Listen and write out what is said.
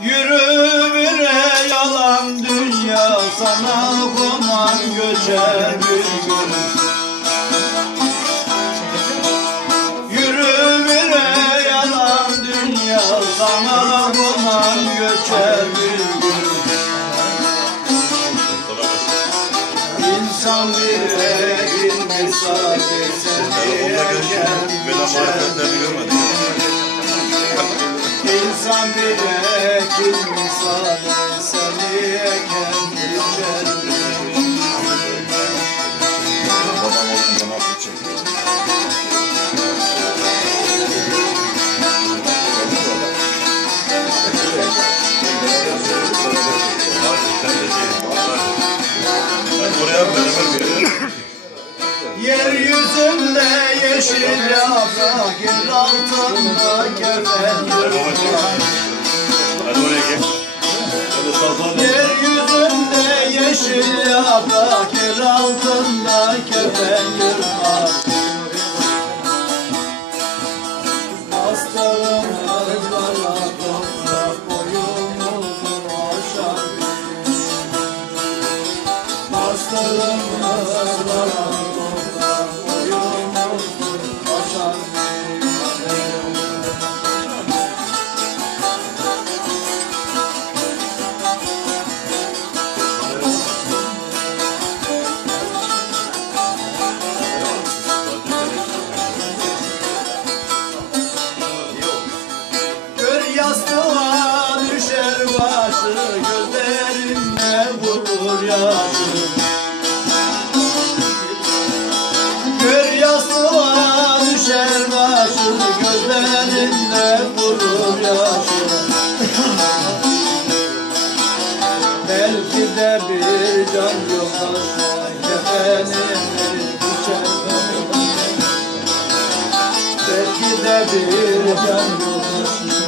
Yürü bire yalan dünya sana koman göçer bir gün. Yürü bire yalan dünya sana koman göçer bir gün. İnsan bir misafir seni erken göçer İnsan bile Yeryüzünde yeşil yaprak Gül altında kefen yeşil yaprak Gül altında Belki de bir can düşer Belki de bir can yok